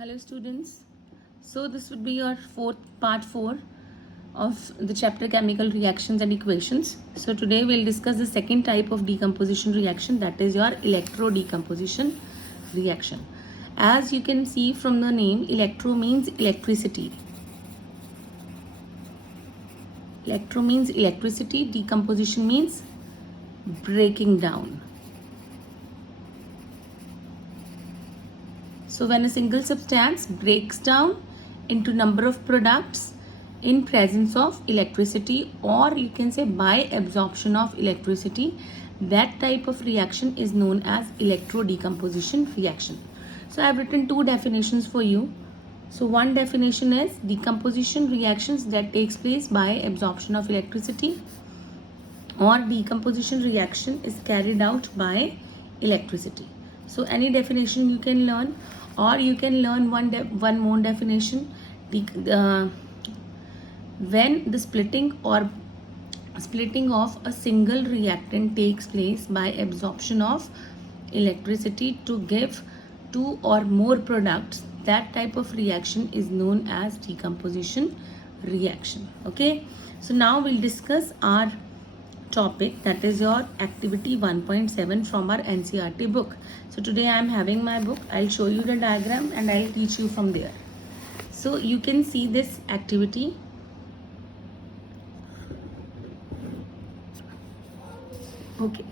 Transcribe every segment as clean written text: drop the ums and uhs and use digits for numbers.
Hello students. So this would be your part 4 of the chapter chemical reactions and equations. So today we'll discuss the second type of decomposition reaction, that is your electro decomposition reaction. As you can see from the name, electro means electricity. Electro means electricity, decomposition means breaking down. So when a single substance breaks down into number of products in presence of electricity, or you can say by absorption of electricity, that type of reaction is known as electrodecomposition reaction. So I have written two definitions for you. So one definition is decomposition reactions that takes place by absorption of electricity, or decomposition reaction is carried out by electricity. So any definition you can learn, or you can learn one more definition. When the splitting of a single reactant takes place by absorption of electricity to give two or more products, that type of reaction is known as decomposition reaction. Okay, so now we'll discuss our topic, that is your activity 1.7 from our NCERT book. So today I am having my book. I'll show you the diagram and I'll teach you from there. So you can see this activity. Okay.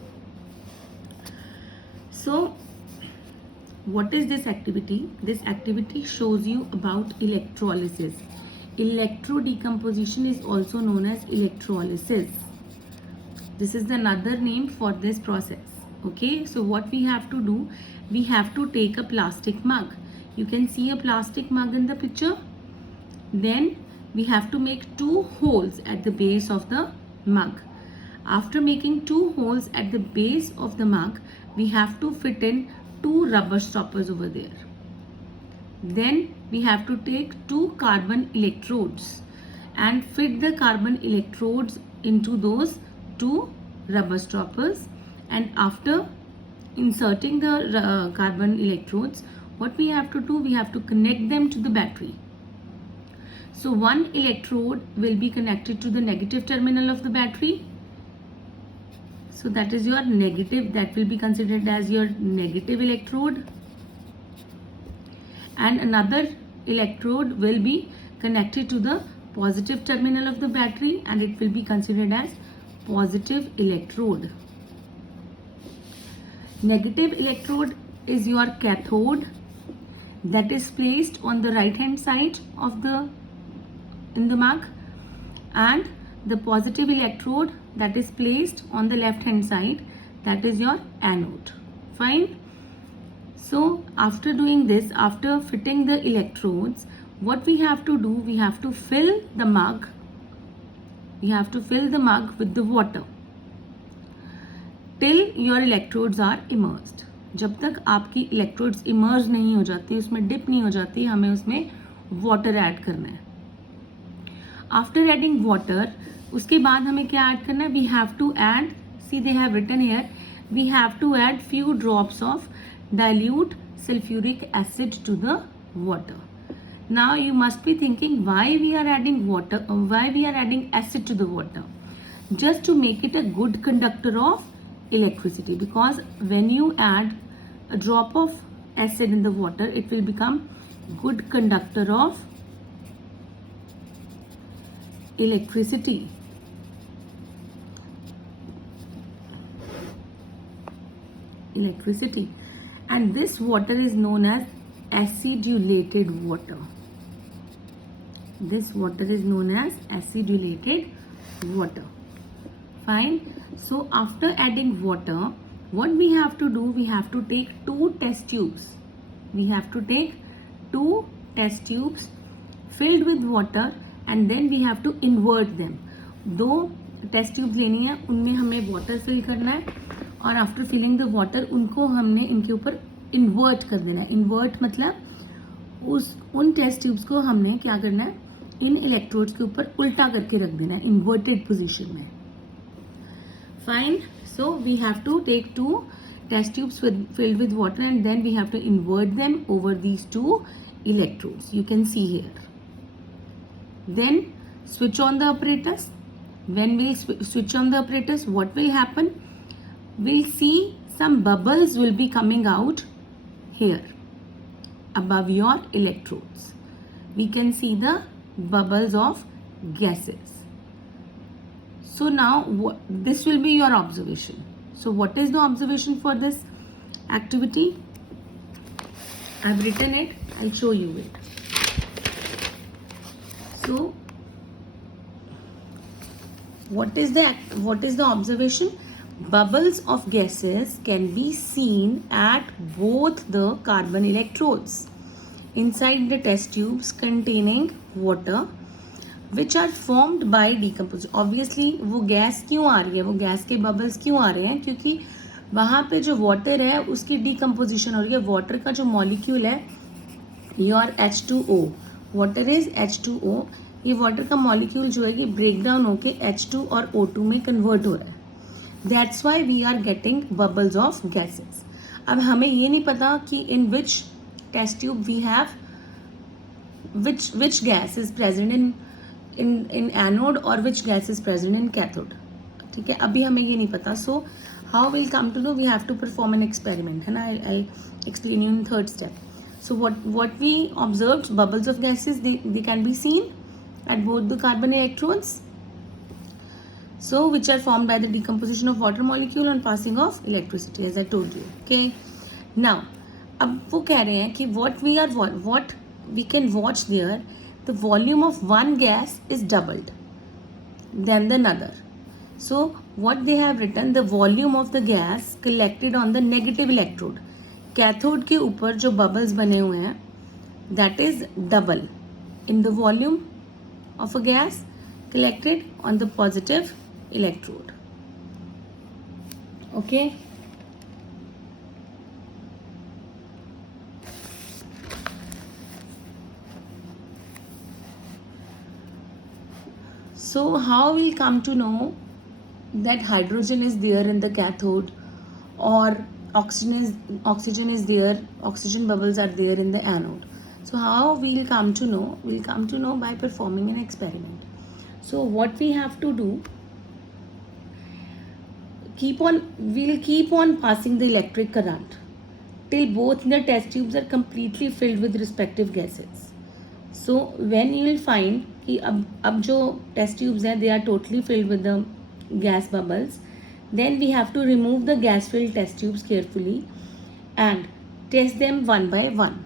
So what is this activity? This activity shows you about electrolysis. Electrodecomposition is also known as electrolysis. This is another name for this process. Okay, so what we have to do, we have to take a plastic mug. You can see a plastic mug in the picture. Then we have to make two holes at the base of the mug. After making two holes at the base of the mug, we have to fit in two rubber stoppers over there. Then we have to take two carbon electrodes and fit the carbon electrodes into those two rubber stoppers, and after inserting the carbon electrodes, what we have to do, we have to connect them to the battery. So one electrode will be connected to the negative terminal of the battery. So that is your negative, that will be considered as your negative electrode, and another electrode will be connected to the positive terminal of the battery, and it will be considered as positive electrode. Negative electrode is your cathode, that is placed on the right hand side of the mug, and the positive electrode that is placed on the left hand side, that is your anode. Fine. So after doing this, after fitting the electrodes, what we have to do, we have to fill the mug. We have to fill the mug with the water till your electrodes are immersed. जब तक आपकी electrodes immerse नहीं हो जाती, उसमें dip नहीं हो जाती, हमें उसमें water add करना है. After adding water, उसके बाद हमें क्या add करना है? We have to add, see they have written here, we have to add few drops of dilute sulfuric acid to the water. Now you must be thinking, why we are adding water, or why we are adding acid to the water? Just to make it a good conductor of electricity, because when you add a drop of acid in the water, it will become good conductor of electricity. And this water is known as acidulated water. This water is known as acidulated water. Fine. So after adding water, what we have to do, we have to take two test tubes. We have to take two test tubes filled with water, and then we have to invert them. दो test tubes लेनी है, उनमें हमें water fill करना है, और after filling the water उनको हमने इनके ऊपर इन्वर्ट कर देना है. इन्वर्ट मतलब उन टेस्ट ट्यूब्स को हमने क्या करना है, इन इलेक्ट्रोड्स के ऊपर उल्टा करके रख देना है, इन्वर्टेड पोजीशन में. Fine. So we have to take two test tubes filled with water, and then we have to invert them over these two electrodes. You can see here. Then switch on the apparatus. When we switch on the apparatus, what will happen? We'll see some bubbles will be coming out here above your electrodes. We can see the bubbles of gases. So now this will be your observation. So what is the observation for this activity? I've written it. I'll show you it. So what is the observation? Bubbles of gases can be seen at both the carbon electrodes inside the test tubes containing water, which are formed by decomposition. Obviously वो gas क्यों आ रही है, वो gas के bubbles क्यों आ रहे हैं? क्योंकि वहाँ पे जो वाटर है उसकी डिकम्पोजिशन हो रही है. वाटर का जो मॉलिक्यूल है your H2O, water is H2O, ये वाटर का मॉलिक्यूल जो है ये ब्रेक डाउन होके H2 और O2 में कन्वर्ट हो रहा है. That's why we are getting bubbles of gases. अब हमें ये नहीं पता कि in which test tube we have which gas is present in anode or which gas is present in cathode. ठीक है, अभी हमें ये नहीं पता. So how we'll come to know? We have to perform an experiment, है ना. I'll explain you in third step. So what we observed, bubbles of gases, they can be seen at both the carbon electrodes, so which are formed by the decomposition of water molecule on passing of electricity, as I told you. Okay, now अब वो कह रहे हैं कि what we can watch there, the volume of one gas is doubled than the another. So what they have written, the volume of the gas collected on the negative electrode, cathode के ऊपर जो bubbles बने हुए हैं, that is double in the volume of a gas collected on the positive electrode. Okay. So how we'll come to know that hydrogen is there in the cathode or oxygen is there, oxygen bubbles are there in the anode. So how we'll come to know? We'll come to know by performing an experiment. So what we have to do, we'll keep on passing the electric current till both the test tubes are completely filled with respective gases. So when you will find कि अब जो test tubes हैं they are totally filled with the gas bubbles, then we have to remove the gas filled test tubes carefully and test them one by one.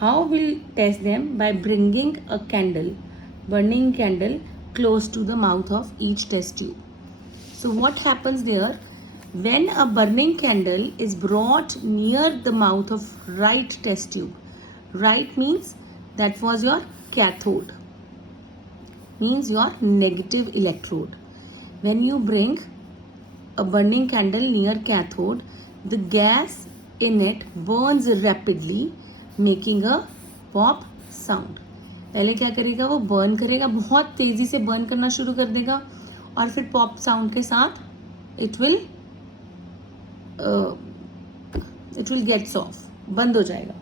How we'll test them? By bringing a candle, burning candle, close to the mouth of each test tube. So what happens there? When a burning candle is brought near the mouth of right test tube, right means that was your cathode, means your negative electrode. When you bring a burning candle near cathode, the gas in it burns rapidly, making a pop sound. पहले क्या करेगा? वो burn करेगा, बहुत तेजी से burn करना शुरू कर देगा और फिर पॉप साउंड के साथ it will gets off, बंद हो जाएगा.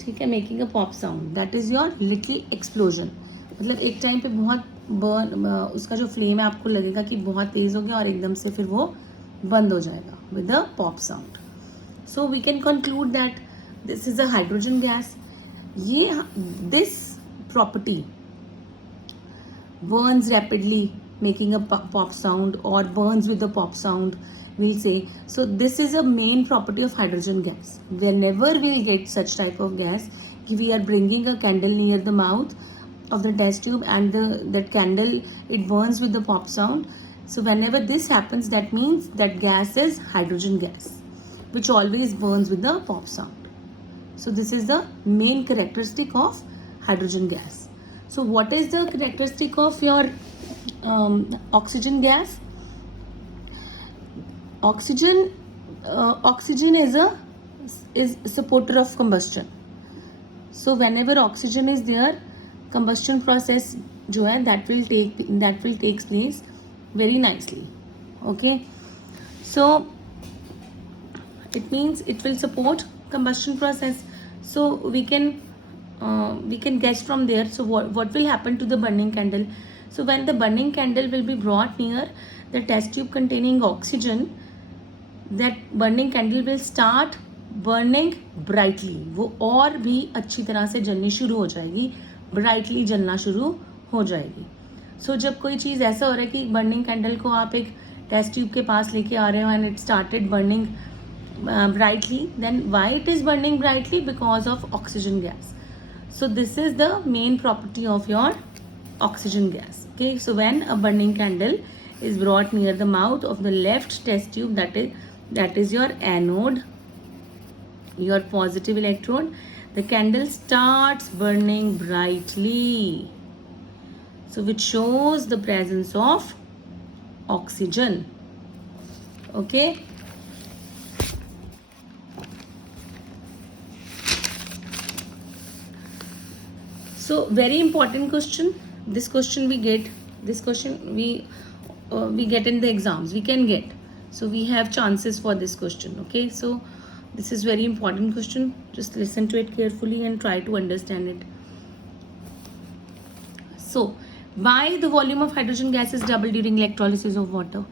ठीक है, making a pop sound. That is your little explosion. मतलब एक टाइम पे बहुत बर्न, उसका जो फ्लेम है आपको लगेगा कि बहुत तेज हो गया और एकदम से फिर वो बंद हो जाएगा with a pop sound. So we can conclude that this is a hydrogen gas. ये this property burns rapidly making a pop sound or burns with a pop sound, we'll say. So this is a main property of hydrogen gas. Whenever we'll get such type of gas, we are bringing a candle near the mouth of the test tube and that candle, it burns with the pop sound. So whenever this happens, that means that gas is hydrogen gas, which always burns with the pop sound. So this is the main characteristic of hydrogen gas. So what is the characteristic of your oxygen gas? Oxygen is a supporter of combustion. So whenever oxygen is there, combustion process जो है that will take place very nicely. Okay, so it means it will support combustion process. So we can guess from there. So what will happen to the burning candle? So when the burning candle will be brought near the test tube containing oxygen, that burning candle will start burning brightly. वो और भी अच्छी तरह से जलनी शुरू हो जाएगी, brightly जलना शुरू हो जाएगी. सो जब कोई चीज़ ऐसा हो रहा है कि बर्निंग कैंडल को आप एक टेस्ट ट्यूब के पास लेके आ रहे हो and it started burning brightly, then why it is burning brightly? Because of oxygen gas. So this is the main property of your oxygen gas. Okay, so when a burning candle is brought near the mouth of the left test tube, that is your anode, your positive electrode, the candle starts burning brightly, so which shows the presence of oxygen. Okay, so very important question. This question we get, this question we get in the exams, we can get. So we have chances for this question. Okay, so this is very important question. Just listen to it carefully and try to understand it. So why the volume of hydrogen gas is doubled during electrolysis of water?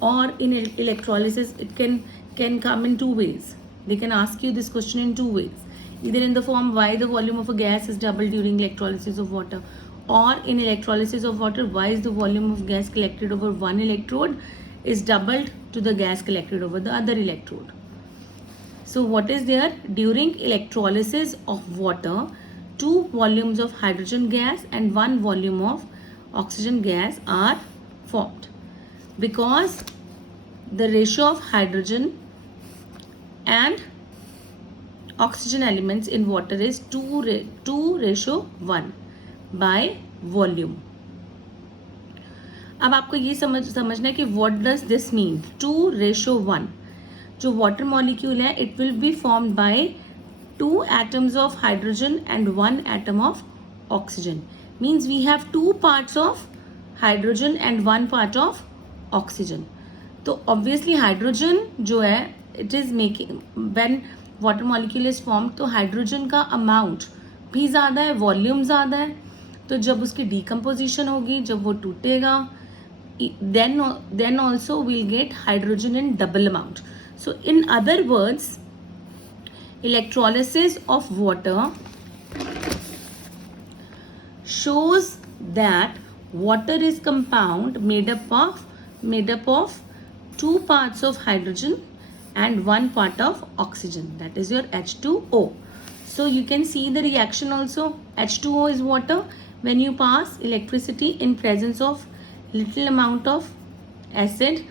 Or in electrolysis, it can come in two ways. They can ask you this question in two ways. Either in the form why the volume of a gas is doubled during electrolysis of water, or in electrolysis of water, why is the volume of gas collected over one electrode is doubled to the gas collected over the other electrode. So what is there? During electrolysis of water, 2 volumes of hydrogen gas and 1 volume of oxygen gas are formed, because the ratio of hydrogen and oxygen elements in water is 2:1 by volume. अब आपको ये समझना है कि what does this mean? 2:1. जो water molecule है, it will be formed by 2 atoms of hydrogen and 1 atom of oxygen. Means we have 2 parts of hydrogen and 1 part of oxygen. तो obviously hydrogen जो है, it is making, when water molecule is formed, तो hydrogen का amount भी ज़्यादा है, volume ज़्यादा है. तो जब उसकी decomposition होगी, जब वो टूटेगा, then also we'll get hydrogen in double amount. So in other words, electrolysis of water shows that water is compound made up of 2 parts of hydrogen and 1 part of oxygen, that is your H2O. So you can see the reaction also. H2O is water. When you pass electricity in presence of little amount of acid,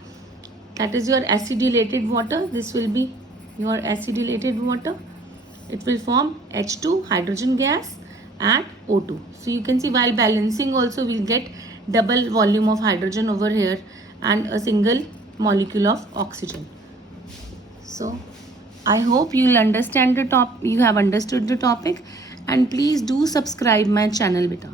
that is your acidulated water, this will be your acidulated water. It will form H2, hydrogen gas, and O2. So you can see while balancing also we'll get double volume of hydrogen over here and a single molecule of oxygen. So I hope you will understand the you have understood the topic, and please do subscribe my channel beta.